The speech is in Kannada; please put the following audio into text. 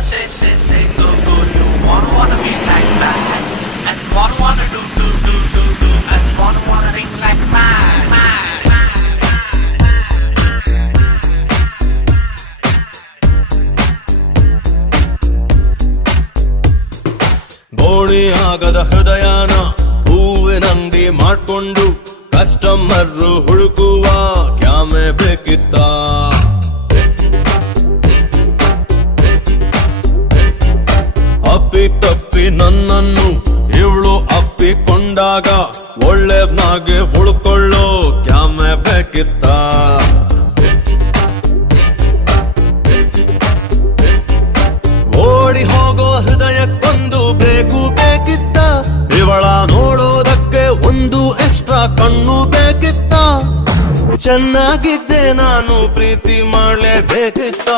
wanna say, go, go. You wanna be like that. And wanna do, and wanna ring like mad, mad. ಬೋಳಿ ಆಗದ ಹೃದಯನ ಹೂವಿನಂಗಡಿ ಮಾಡ್ಕೊಂಡು ಕಸ್ಟಮರ್ ಹುಡುಕುವ ಕ್ಯಾಮೆ ಬೇಕಿತ್ತ. ಅಪ್ಪಿ ತಪ್ಪಿ ನನ್ನನ್ನು ಇವಳು ಅಪ್ಪಿಕೊಂಡಾಗ ಒಳ್ಳೆನಾಗೆ ಉಳ್ಕೊಳ್ಳೋ ಕ್ಯಾಮೆ ಬೇಕಿತ್ತ. ಓಡಿ ಹೋಗೋ ಹೃದಯಕ್ಕೊಂದು ಬ್ರೇಕು ಬೇಕಿತ್ತ. ಇವಳ ನೋಡೋದಕ್ಕೆ ಒಂದು ಎಕ್ಸ್ಟ್ರಾ ಕಣ್ಣು ಬೇಕಿತ್ತ. ಚೆನ್ನಾಗಿದ್ದೆ ನಾನು ಪ್ರೀತಿ ಮಾಡಲೇಬೇಕಿತ್ತ.